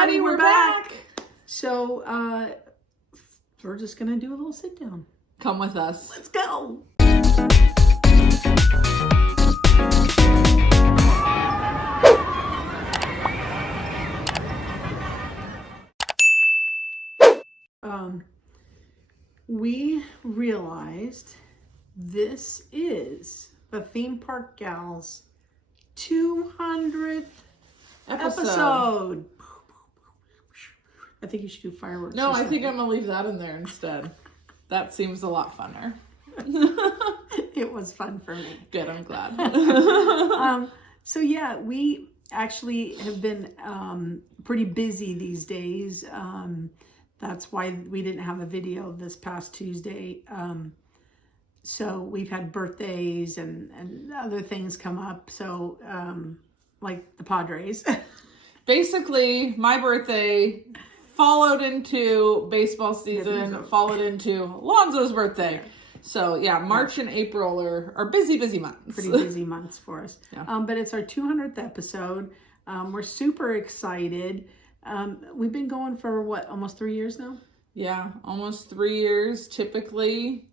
everybody, we're back. So, we're just going to do a little sit down. Come with us. Let's go. We realized this is the Theme Park Gals 200th episode. I think you should do fireworks. No, I think I'm going to leave that in there instead. That seems a lot funner. It was fun for me. Good, I'm glad. So yeah, we actually have been pretty busy these days. That's why we didn't have a video this past Tuesday. So we've had birthdays and other things come up. So like the Padres. Basically, my birthday followed into baseball season, followed into Lonzo's birthday. So yeah, March and April are busy months. Pretty busy months for us. Yeah. But it's our 200th episode. We're super excited. We've been going for almost 3 years now? Yeah, almost 3 years. Typically,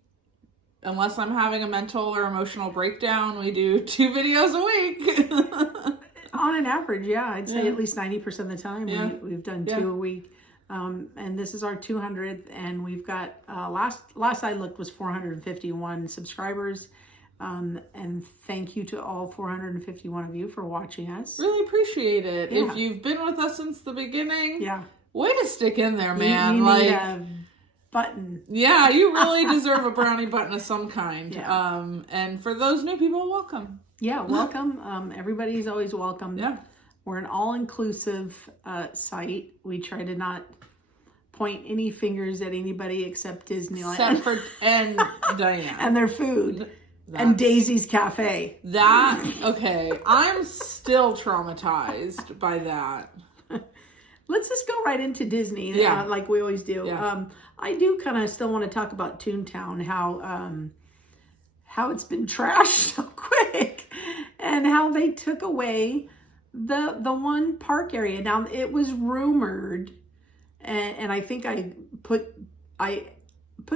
unless I'm having a mental or emotional breakdown, we do 2 videos a week. On an average, yeah. I'd say at least 90% of the time we've done 2 a week. And this is our 200th, and we've got, last I looked was 451 subscribers. And thank you to all 451 of you for watching us. Really appreciate it. Yeah. If you've been with us since the beginning, yeah, way to stick in there, man. You like need a button. Yeah, you really deserve a brownie button of some kind. Yeah. And for those new people, welcome. Yeah, welcome. Everybody's always welcome. Yeah. We're an all-inclusive site. We try to not point any fingers at anybody except Disneyland. Except for and Diane. And their food. And Daisy's Cafe. Okay. I'm still traumatized by that. Let's just go right into Disney, like we always do. Yeah. I do kind of still want to talk about Toontown, how it's been trashed so quick, and how they took away the one park area. Now, it was rumored, and I think I put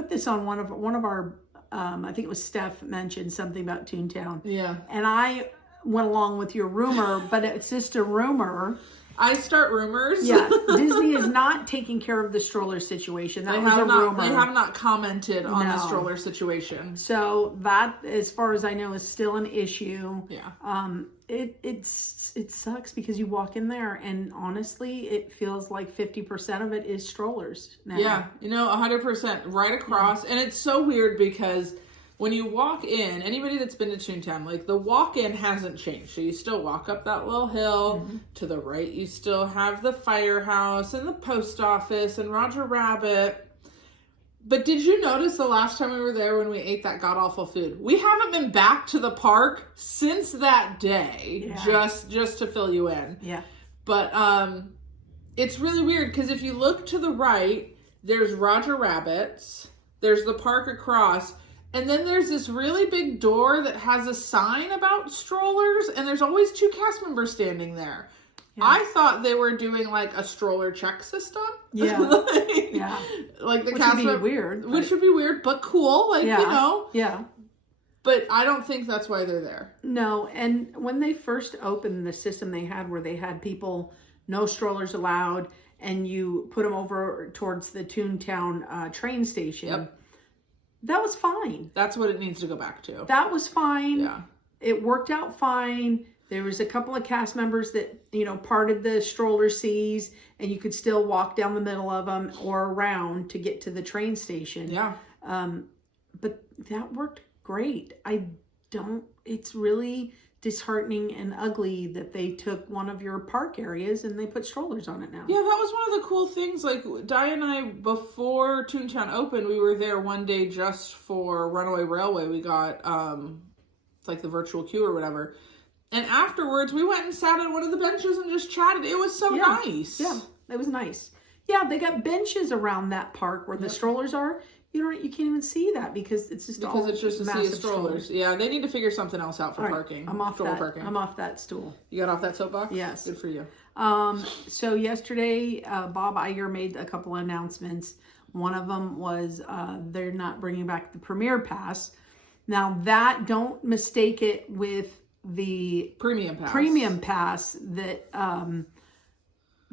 this on one of our. I think it was Steph mentioned something about Toontown. Yeah. And I went along with your rumor, but it's just a rumor. I start rumors. Yeah. Disney is not taking care of the stroller situation. That was a rumor. They have not commented on the stroller situation. So that, as far as I know, is still an issue. Yeah. It sucks because you walk in there and honestly, it feels like 50% of it is strollers now. Yeah, 100% right across. And it's so weird because when you walk in, anybody that's been to Toontown, like the walk-in hasn't changed. So you still walk up that little hill. Mm-hmm. To the right, you still have the firehouse and the post office and Roger Rabbit. But did you notice the last time we were there when we ate that god-awful food? We haven't been back to the park since that day, just to fill you in. Yeah. But it's really weird because if you look to the right, there's Roger Rabbit's, there's the park across, and then there's this really big door that has a sign about strollers, and there's always 2 cast members standing there. Yeah. I thought they were doing like a stroller check system. Yeah. Like the which cast would be weird. Which would be weird, but cool. Yeah. But I don't think that's why they're there. No. And when they first opened the system they had where they had people, no strollers allowed, and you put them over towards the Toontown train station. Yep. That was fine. That's what it needs to go back to. That was fine. Yeah. It worked out fine. There was a couple of cast members that, parted the stroller C's, and you could still walk down the middle of them or around to get to the train station. Yeah. But that worked great. It's really disheartening and ugly that they took one of your park areas and they put strollers on it now. Yeah, that was one of the cool things. Like, Diane and I, before Toontown opened, we were there one day just for Runaway Railway. We got, it's like the virtual queue or whatever. And afterwards, we went and sat on one of the benches and just chatted. It was so nice. Yeah, it was nice. Yeah, they got benches around that park where the strollers are. you can't even see that because it's just Because it's just a sea of massive strollers. Yeah, they need to figure something else out for All right, parking. I'm off Stroller that. parking. I'm off that stool. You got off that soapbox? Yes. Good for you. So yesterday, Bob Iger made a couple of announcements. One of them was they're not bringing back the Premier Pass. Now that, don't mistake it with the Premium pass that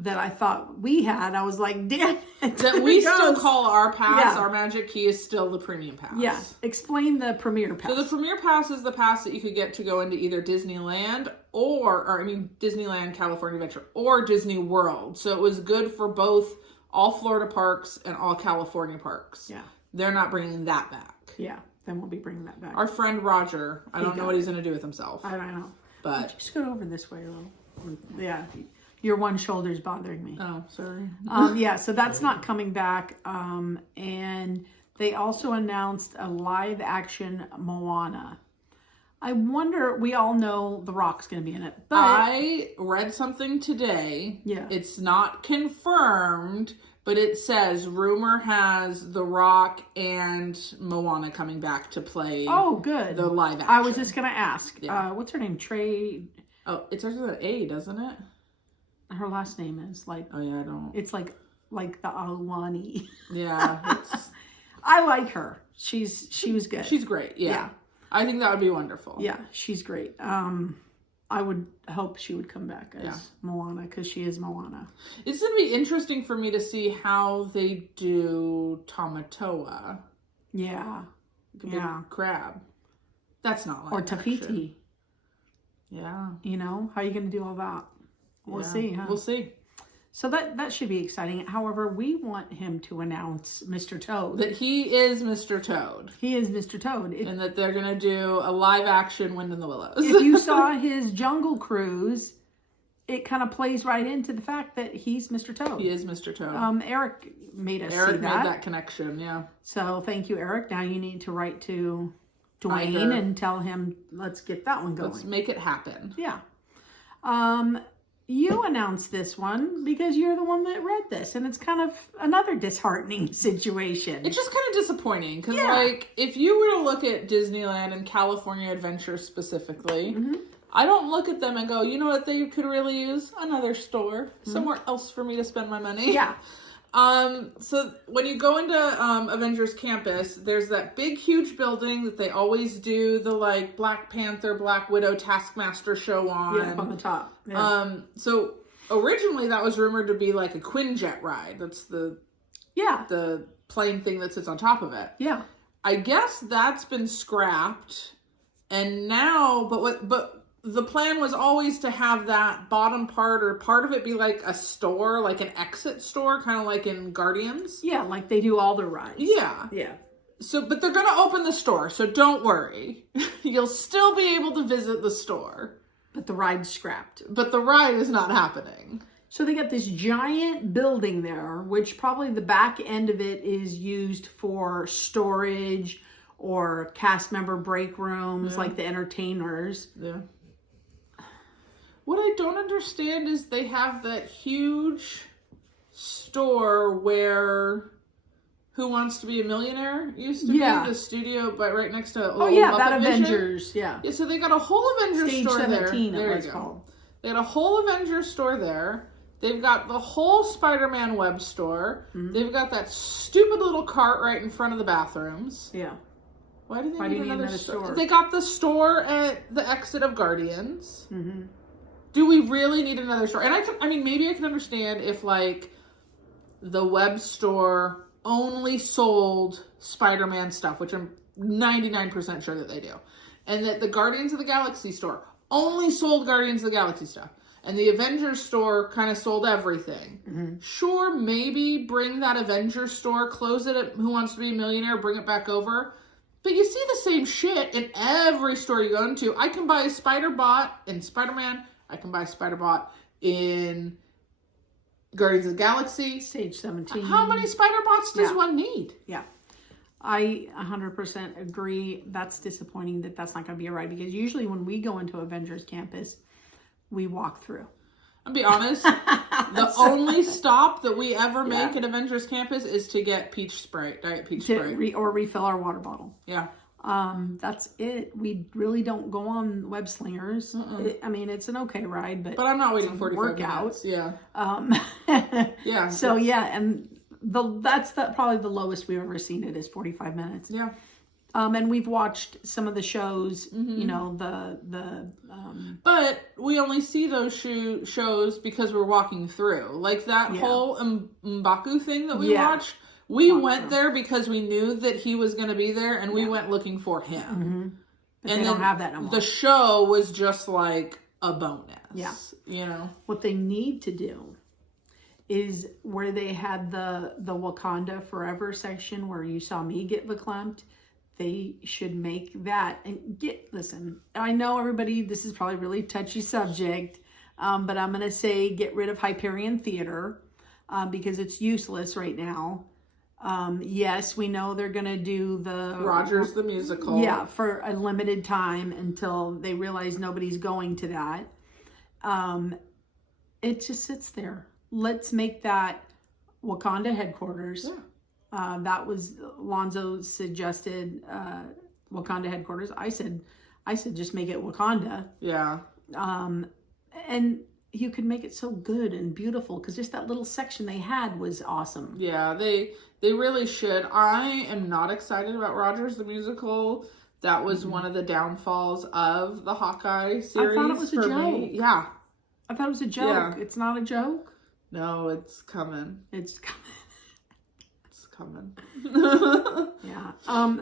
that I thought we had. I was like, damn it. that we still call our pass. Yeah. Our Magic Key is still the Premium Pass. Yeah. Explain the Premier Pass. So the Premier Pass is the pass that you could get to go into either Disneyland or Disneyland, California Adventure, or Disney World. So it was good for both all Florida parks and all California parks. Yeah. They're not bringing that back. Yeah. Then we'll be bringing that back. Our friend Roger, I don't know what he's going to do with himself. I don't know. But just go over this way a little. Yeah. Your one shoulder's bothering me. Oh, sorry. Yeah, so that's not coming back. And they also announced a live action Moana. I wonder, we all know The Rock's going to be in it, but I read something today. Yeah. It's not confirmed, but it says rumor has The Rock and Moana coming back to play. Oh, good. The live action. I was just going to ask. Yeah. What's her name? Trey. Oh, it starts with an A, doesn't it? Her last name is Oh yeah, I don't. It's like the Alwani. Yeah. I like her. She was good. She's great. Yeah. Yeah. I think that would be wonderful. Yeah, she's great. I would hope she would come back as Moana because she is Moana. It's going to be interesting for me to see how they do Tamatoa. Yeah. Yeah. Crab. That's not like Or Tafiti. Yeah. You know, how are you going to do all that? We'll see, huh? We'll see. So that should be exciting. However, we want him to announce Mr. Toad. That he is Mr. Toad. He is Mr. Toad. And that they're going to do a live action Wind in the Willows. If you saw his Jungle Cruise, it kind of plays right into the fact that he's Mr. Toad. He is Mr. Toad. Eric made us see that. Eric made that connection, yeah. So thank you, Eric. Now you need to write to Dwayne and tell him, let's get that one going. Let's make it happen. Yeah. You announced this one because you're the one that read this, and it's kind of another disheartening situation. It's just kind of disappointing because, like, if you were to look at Disneyland and California Adventure specifically, I don't look at them and go, you know what they could really use? Another store. Somewhere else for me to spend my money. Yeah. So when you go into Avengers Campus, there's that big, huge building that they always do the, like, Black Panther, Black Widow, Taskmaster show on. Yeah, up on the top. Yeah. So originally that was rumored to be like a Quinjet ride. That's the plane thing that sits on top of it. Yeah. I guess that's been scrapped, and now, but the plan was always to have that bottom part or part of it be like a store, like an exit store, kind of like in Guardians. Yeah, like they do all the rides. Yeah. Yeah. So, but they're going to open the store, so don't worry. You'll still be able to visit the store. But the ride's scrapped. But the ride is not happening. So they got this giant building there, which probably the back end of it is used for storage or cast member break rooms, like the entertainers. Yeah. What I don't understand is they have that huge store where Who Wants to Be a Millionaire used to be, the studio, but right next to that Avengers, Yeah, so they got a whole Avengers Stage store 17, there. it was called. They got a whole Avengers store there. They've got the whole Spider-Man web store. They've got that stupid little cart right in front of the bathrooms. Yeah. Why do they need another store? store? They got the store at the exit of Guardians. Mm-hmm. Do we really need another store? And maybe I can understand if, like, the web store only sold Spider-Man stuff, which I'm 99% sure that they do. And that the Guardians of the Galaxy store only sold Guardians of the Galaxy stuff. And the Avengers store kind of sold everything. Mm-hmm. Sure, maybe bring that Avengers store, close it at Who Wants to Be a Millionaire, bring it back over. But you see the same shit in every store you go into. I can buy a Spider-Bot in Spider-Man. I can buy Spider-Bot in Guardians of the Galaxy. Stage 17. How many Spider-Bots does one need? Yeah. I 100% agree. That's disappointing that that's not going to be a ride because usually when we go into Avengers Campus, we walk through. I'll be honest. The only stop that we ever make Yeah. at Avengers Campus is to get peach Sprite, Diet Peach Sprite. Or refill our water bottle. Yeah. That's it. We really don't go on web slingers. I mean, it's an okay ride, but I'm not waiting 45 workout. minutes. Yeah. Yeah. So yeah, and that's probably the lowest we've ever seen it is 45 minutes. Yeah. And we've watched some of the shows, you know, but we only see those shows because we're walking through. Like that whole M'Baku thing that we watched. We went there because we knew that he was going to be there, and we went looking for him. But and they don't have that no more. The show was just like a bonus. Yeah. You know? What they need to do is where they had the Wakanda Forever section where you saw me get verklempt. They should make that and listen, I know everybody, this is probably a really touchy subject, but I'm going to say get rid of Hyperion Theater because it's useless right now. Yes, we know they're going to do the Rogers the Musical. Yeah, for a limited time until they realize nobody's going to that. It just sits there. Let's make that Wakanda headquarters. Yeah. That was Lonzo suggested Wakanda headquarters. I said just make it Wakanda. Yeah. And you could make it so good and beautiful because just that little section they had was awesome. Yeah, they really should. I am not excited about Rogers the Musical. That was one of the downfalls of the Hawkeye series. I thought it was a joke. Yeah. I thought it was a joke. Yeah. It's not a joke. No, it's coming. It's coming. It's coming. Yeah.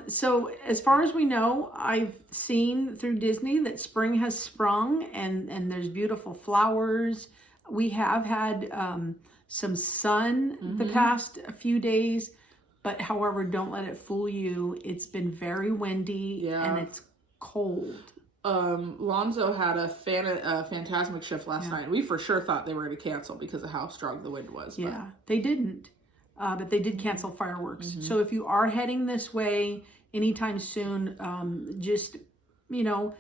So as far as we know, I've seen through Disney that spring has sprung and there's beautiful flowers. We have had some sun the past few days, but however, don't let it fool you. It's been very windy and it's cold. Lonzo had a Fantasmic shift last night. We for sure thought they were going to cancel because of how strong the wind was. Yeah, but they didn't. But they did cancel fireworks. So if you are heading this way anytime soon, just, you know,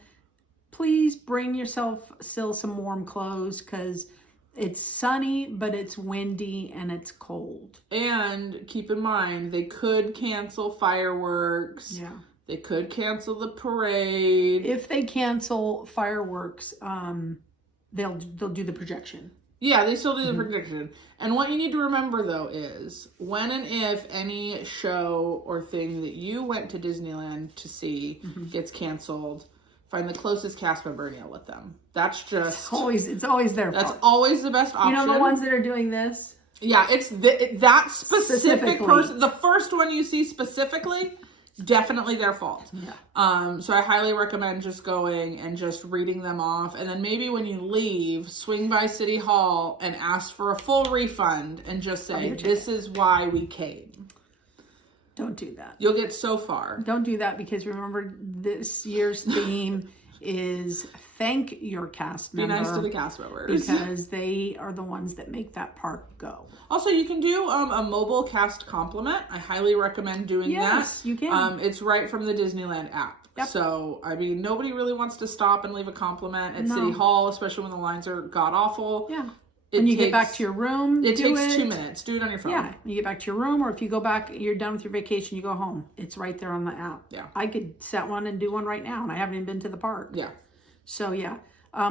please bring yourself still some warm clothes because it's sunny, but it's windy and it's cold. And keep in mind, they could cancel fireworks. Yeah. They could cancel the parade. If they cancel fireworks, they'll do the projection. Yeah, they still do the projection. And what you need to remember, though, is when and if any show or thing that you went to Disneyland to see gets canceled, find the closest cast member and yell at them. That's just... It's always their fault. That's always the best option. You know the ones that are doing this? Yeah, it's that specific person. The first one you see specifically... Definitely their fault. Yeah. So I highly recommend just going and just reading them off. And then maybe when you leave, swing by City Hall and ask for a full refund and just say, this is why we came. Don't do that. You'll get so far. Don't do that because remember this year's theme is thank your cast member. Be nice to the cast members. Because they are the ones that make that park go. Also, you can do a mobile cast compliment. I highly recommend doing that. Yes, you can. It's right from the Disneyland app. Yep. So, I mean, nobody really wants to stop and leave a compliment at City Hall, especially when the lines are god-awful. Yeah. When you get back to your room, it takes 2 minutes. Do it on your phone. Yeah, you get back to your room, or if you go back, you're done with your vacation, you go home. It's right there on the app. Yeah. I could set one and do one right now, and I haven't even been to the park. Yeah. So, yeah.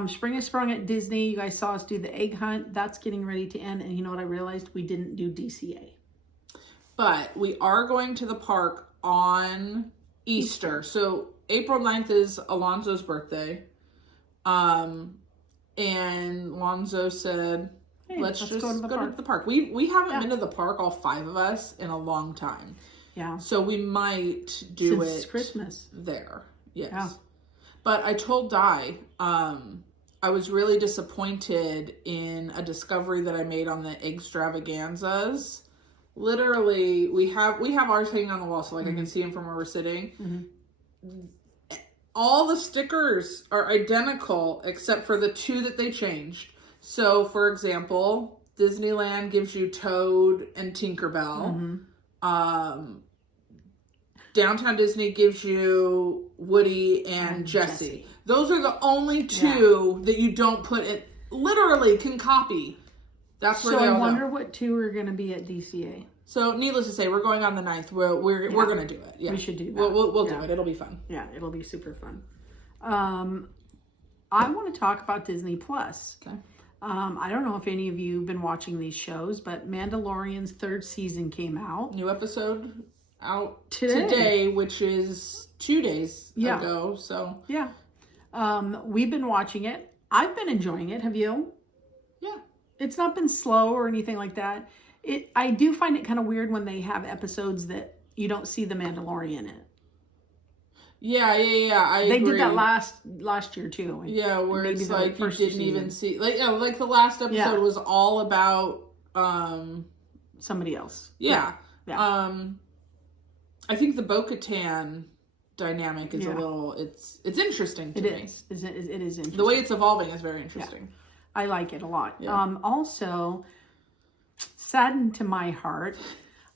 Spring has sprung at Disney. You guys saw us do the egg hunt. That's getting ready to end. And you know what I realized? We didn't do DCA. But we are going to the park on Easter. So April 9th is Alonzo's birthday. And Lonzo said, hey, let's just go to the park. We haven't been to the park, all 5 of us, in a long time. Yeah. So we might do Since Christmas there. Yes. Yeah. But I told Di, I was really disappointed in a discovery that I made on the extravaganzas. Literally, we have ours hanging on the wall, so I can see them from where we're sitting. All the stickers are identical except for the 2 that they changed. So, for example, Disneyland gives you Toad and Tinkerbell. Downtown Disney gives you Woody and Jessie. Those are the only 2 that you don't put it literally can copy. That's where they all I wonder go. what two are going to be at DCA. So needless to say, we're going on the 9th. We're going to do it. Yeah. We should do that. We'll do it. It'll be fun. Yeah, it'll be super fun. I want to talk about Disney Plus. Okay. I don't know if any of you have been watching these shows, but Mandalorian's 3rd season came out. New episode out Today. today, which is 2 days ago. So yeah, we've been watching it. I've been enjoying it. Have you? yeah, It's not been slow or anything like that. I do find it kind of weird when they have episodes that you don't see the Mandalorian in. yeah. I They agree. did that last year too. Yeah, where Maybe it's the like you first didn't season. even see like the last episode was all about Somebody else. yeah. Yeah. I think the Bo-Katan dynamic is a little it's interesting to me. It is interesting. The way it's evolving is very interesting. I like it a lot. Yeah. Also, saddened to my heart,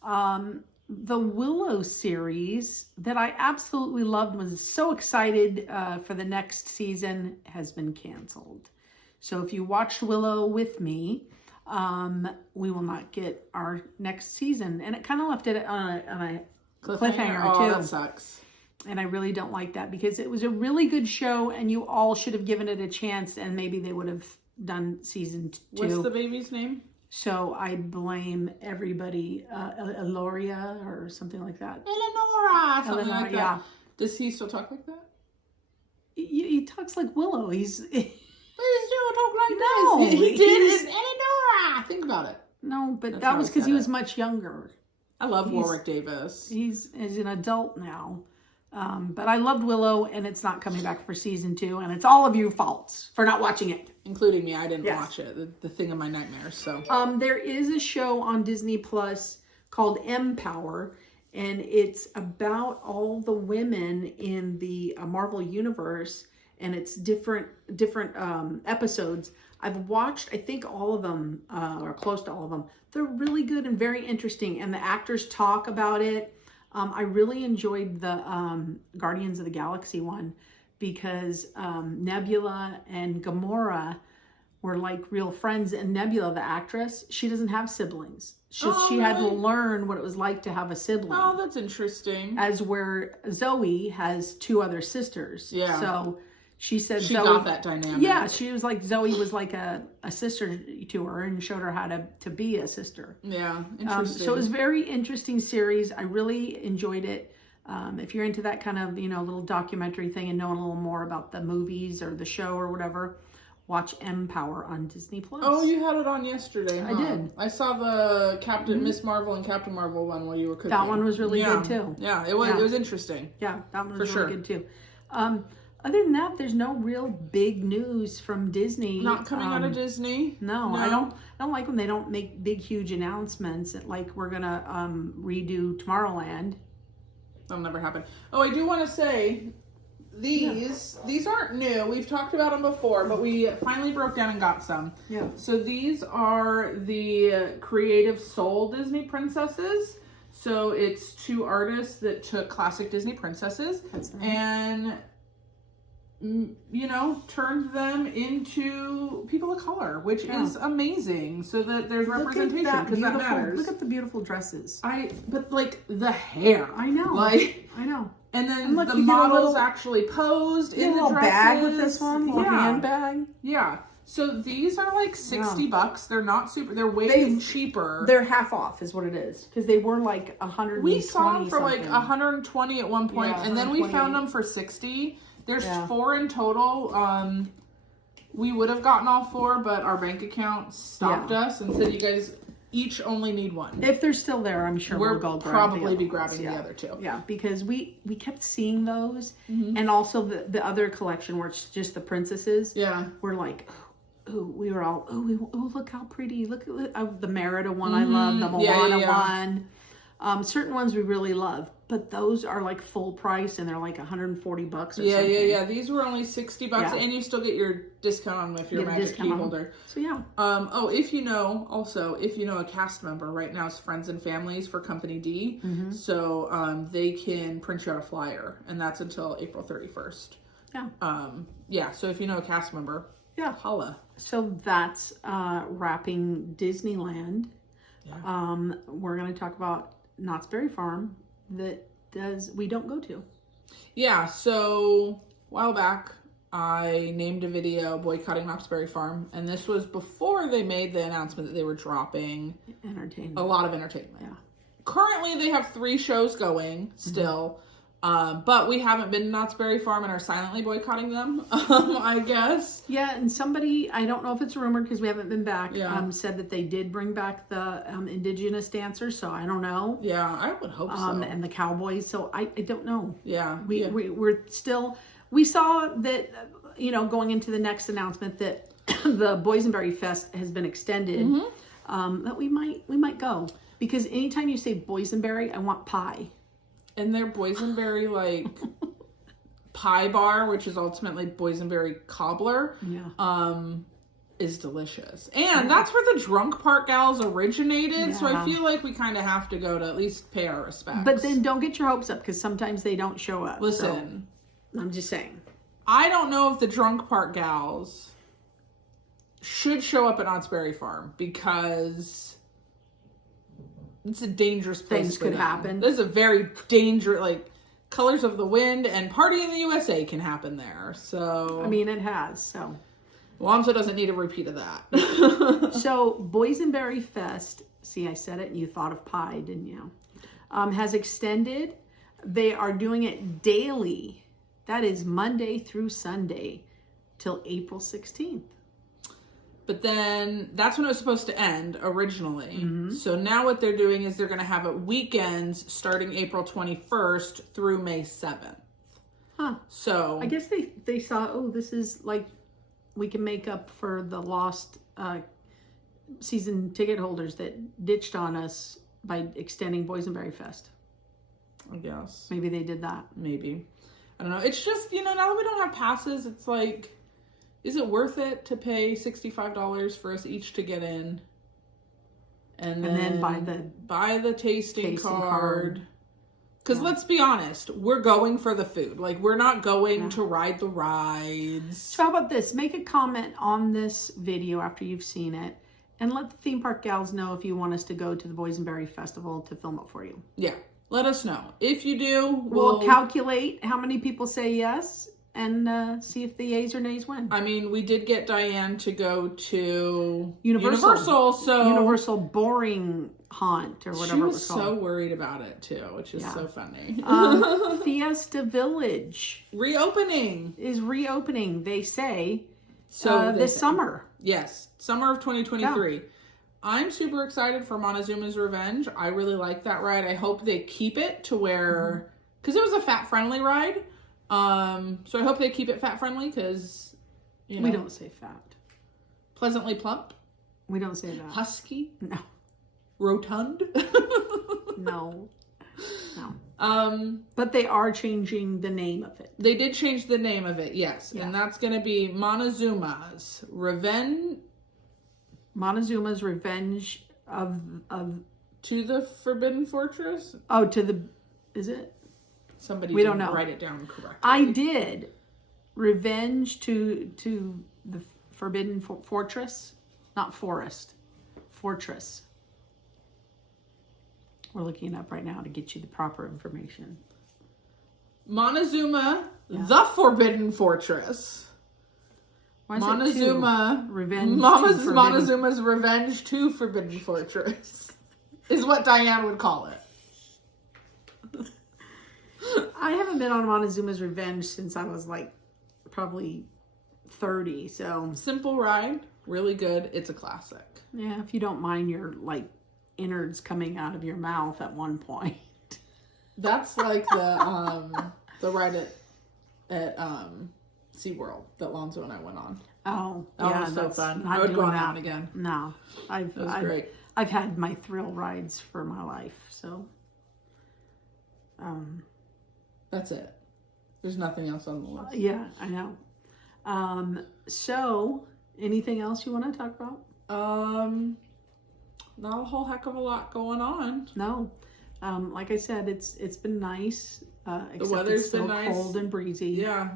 the Willow series that I absolutely loved, was so excited for the next season, has been canceled. So if you watched Willow with me, we will not get our next season. And it kind of left it on a cliffhanger Oh, too. that sucks. And I really don't like that, because it was a really good show and you all should have given it a chance, and maybe they would have done season 2. What's the baby's name? So I blame everybody, Eloria or something like that. Eleonora, something Eleanor, like that. yeah. Does he still talk like that? He talks like Willow. He's Please don't talk like No, this. He did. he's- It's Eleonora. Think about it. no, but That's that how was he because said he was it. much younger. I love He's- Warwick Davis. He's an adult now. But I loved Willow, and it's not coming back for season 2, and it's all of your faults for not watching it. Including me. I didn't Yes. watch it. The thing of my nightmares. So There is a show on Disney Plus called Empower, and it's about all the women in the Marvel universe, and it's different episodes. I've watched, I think, all of them, or close to all of them. They're really good and very interesting, and the actors talk about it. I really enjoyed the Guardians of the Galaxy one, because Nebula and Gamora were like real friends, and Nebula, the actress, she doesn't have siblings. She had to really? learn what it was like to have a sibling. oh, that's interesting. As where Zoe has 2 other sisters. Yeah. So she said She Zoe, got that dynamic. yeah, she was like, Zoe was like a sister to her, and showed her how to be a sister. Yeah. Interesting. So it was a very interesting series. I really enjoyed it. If you're into that kind of, little documentary thing and knowing a little more about the movies or the show or whatever, watch Empower on Disney Plus. Oh, you had it on yesterday. I did. I saw the Miss Marvel and Captain Marvel one while you were cooking. That one was really good too. Yeah, it was. Yeah. It was interesting. Yeah, that one was For really good too. Other than that, there's no real big news from Disney. Not coming out of Disney. No, I don't like when they don't make big, huge announcements. Like we're gonna redo Tomorrowland. That'll never happen. Oh, I do want to say these aren't new. We've talked about them before, but we finally broke down and got some. Yeah. So these are the Creative Soul Disney princesses. So it's 2 artists that took classic Disney princesses That's nice. and turned them into people of color, which is amazing. So that there's representation, because that matters. Look at the beautiful dresses. But like the hair, I know. like. I know. And then look, the you get a models little- actually posed in the little dresses. bag with this one, little yeah. handbag. Yeah. So these are like $60. They're not super. They're way cheaper. They're half off, is what it is, because they were like 120. We saw them for like something. 120 at one point, Yeah, and then we 128. found them for 60. There's Yeah. 4 in total. We would have gotten all 4, but our bank account stopped us and said you guys each only need 1. If they're still there, I'm sure we'll go grab probably the be other grabbing ones. the other 2. Yeah, because we kept seeing those, and also the other collection where it's just the princesses. Yeah. We're like, we were all, look how pretty. Look at the Merida one I love, the Moana one. Certain ones we really love, but those are like full price, and they're like $140 or something. Yeah. These were only $60, Yeah. and you still get your discount on them if you're a Get a Magic discount Key on them. holder. So yeah. If you know a cast member, right now it's Friends and Families for Company D. So they can print you out a flyer, and that's until April 31st. Yeah. So if you know a cast member, Yeah. Holla. So that's wrapping Disneyland. Yeah. We're going to talk about Knott's Berry Farm that we don't go to. Yeah, so a while back, I named a video boycotting Knott's Berry Farm, and this was before they made the announcement that they were dropping Entertainment. a lot of entertainment. Yeah. Currently, they have 3 shows going still, but we haven't been to Knott's Berry Farm and are silently boycotting them, I guess. Yeah, and somebody, I don't know if it's rumored because we haven't been back, Yeah. said that they did bring back the indigenous dancers, so I don't know. Yeah, I would hope so. And the cowboys, so I don't know. Yeah. We're still, we saw that, going into the next announcement that the Boysenberry Fest has been extended, that we might go. Because anytime you say boysenberry, I want pie. And their boysenberry, like, pie bar, which is ultimately boysenberry cobbler, is delicious. And that's where the Drunk Park Gals originated, so I feel like we kind of have to go to at least pay our respects. But then don't get your hopes up, because sometimes they don't show up. Listen. So, I'm just saying. I don't know if the Drunk Park Gals should show up at Knott's Berry Farm, because it's a dangerous place. Things could happen. This is a very dangerous, like, Colors of the Wind and Party in the USA can happen there. So, I mean, it has, so. Alonzo doesn't need a repeat of that. So, Boysenberry Fest, see, I said it and you thought of pie, didn't you? Has extended. They are doing it daily. That is Monday through Sunday till April 16th. But then that's when it was supposed to end originally. So now what they're doing is they're going to have it weekends starting April 21st through May 7th. Huh. So I guess they saw, this is like, we can make up for the lost season ticket holders that ditched on us by extending Boysenberry Fest. I guess. Maybe they did that. Maybe. I don't know. It's just, now that we don't have passes, it's like, is it worth it to pay $65 for us each to get in? And then buy the tasting card. Because let's be honest, we're going for the food. Like, we're not going to ride the rides. So how about this? Make a comment on this video after you've seen it. And let the theme park gals know if you want us to go to the Boysenberry Festival to film it for you. Yeah. Let us know. If you do, we'll calculate how many people say yes. And see if the yeas or nays win. I mean, we did get Diane to go to Universal, so Universal Boring Haunt or whatever it was called. She was so worried about it too, which is so funny. Fiesta Village is reopening. They say this summer. Yes, summer of 2023. Yeah. I'm super excited for Montezuma's Revenge. I really like that ride. I hope they keep it to where, because it was a fat friendly ride. So I hope they keep it fat friendly because, we don't say fat. Pleasantly plump. We don't say that. Husky. No. Rotund. No. But they are changing the name of it. They did change the name of it, yes, and that's going to be Montezuma's Revenge. Montezuma's Revenge of to the Forbidden Fortress. Oh, is it? Somebody we don't know. Write it down correctly. I did. Revenge to the Forbidden Fortress, not forest. Fortress. We're looking it up right now to get you the proper information. Montezuma, the Forbidden Fortress. Montezuma, Revenge. Montezuma's Revenge to Forbidden Fortress is what Diane would call it. I haven't been on Montezuma's Revenge since I was like probably 30, so. Simple ride, really good. It's a classic. Yeah, if you don't mind your like innards coming out of your mouth at one point. That's like the ride at SeaWorld that Lonzo and I went on. Oh, that was so fun. I would go on that again. No, great. I've had my thrill rides for my life, so. That's it. There's nothing else on the list. Yeah, I know. So anything else you want to talk about? Not a whole heck of a lot going on. No. Like I said, it's been nice. The weather's been nice. Cold and breezy. Yeah.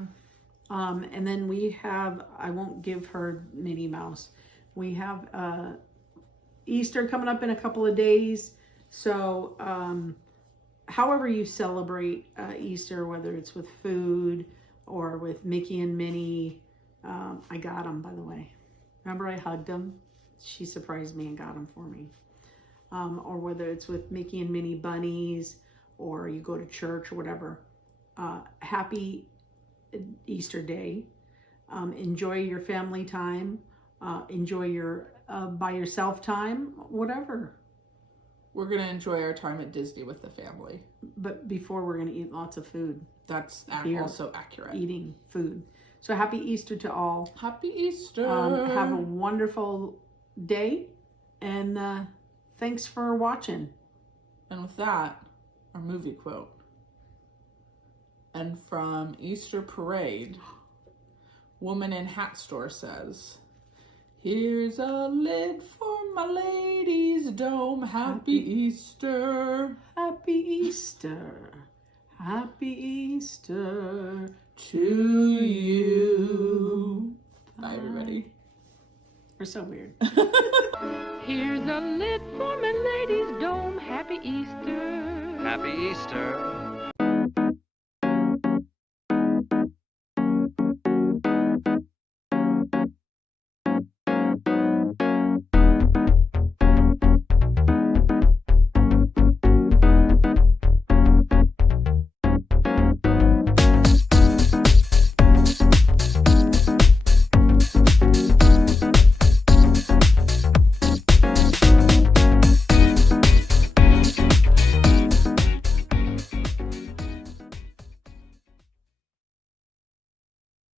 And then we have, I won't give her Minnie Mouse. We have Easter coming up in a couple of days. So however you celebrate Easter, whether it's with food or with Mickey and Minnie, I got them, by the way. Remember I hugged them? She surprised me and got them for me. Or whether it's with Mickey and Minnie bunnies, or you go to church or whatever. Happy Easter Day. Enjoy your family time. Enjoy your by yourself time, whatever. We're going to enjoy our time at Disney with the family. But before, we're going to eat lots of food. That's also accurate. Eating food. So happy Easter to all. Happy Easter. Have a wonderful day. And thanks for watching. And with that, our movie quote. And from Easter Parade, woman in hat store says, "Here's a lid for my lady's dome. Happy Easter. Happy Easter. Happy Easter To you." Bye, everybody. We're so weird. Here's a lid for my lady's dome. Happy Easter. Happy Easter.